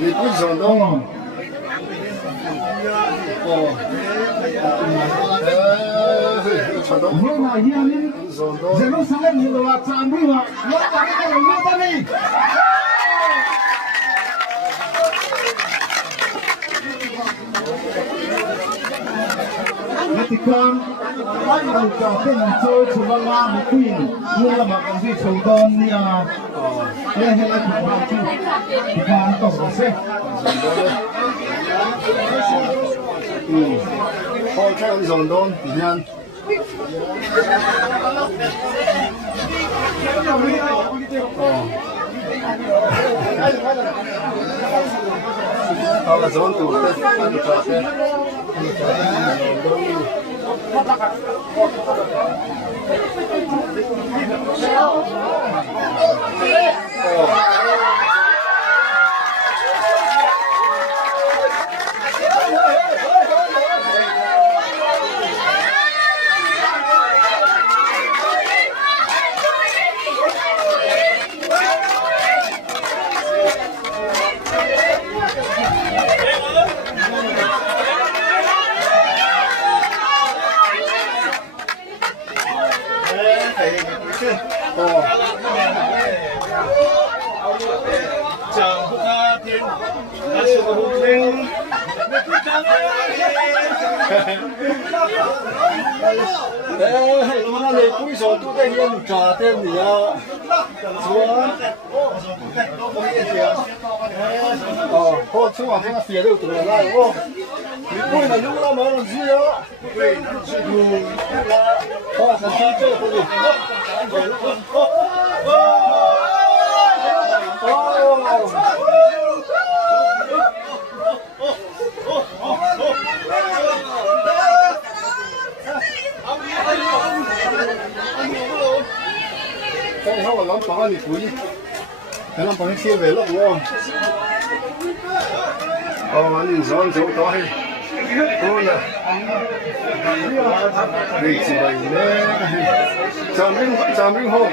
Neihpuii Mizo Idol. Nhưng mà hiện giờ nó sang lên nhiều là Chamring mà nó là cái đầu nuta đi. Thì con cho tên chơi chủ Vanlalneihpuii như là một cái gì chủ đơn như là đây hay là chủ pa-2 thì con tổng là xe. Khawp cái zawn đó thì nhanh. Đó là zawn tủ đấy, ăn được trà thế. Chẳng ta thiên đã sự hùng linh Neihpuii Mizo tu đây hiện trà tên gì à? Zawn. Khawp chung à, thế là phía đâu tụi nó lại ô. Neihpuii là lúc nào mà làm gì á? Khawp là chơi chơi thôi đi. Cái này là lắm bằng Neihpuii, cái lắm bằng xe về lắm luôn. Anh zawn chỗ đó hay, thôi là đi chỉ vậy nè. Chamring hộp.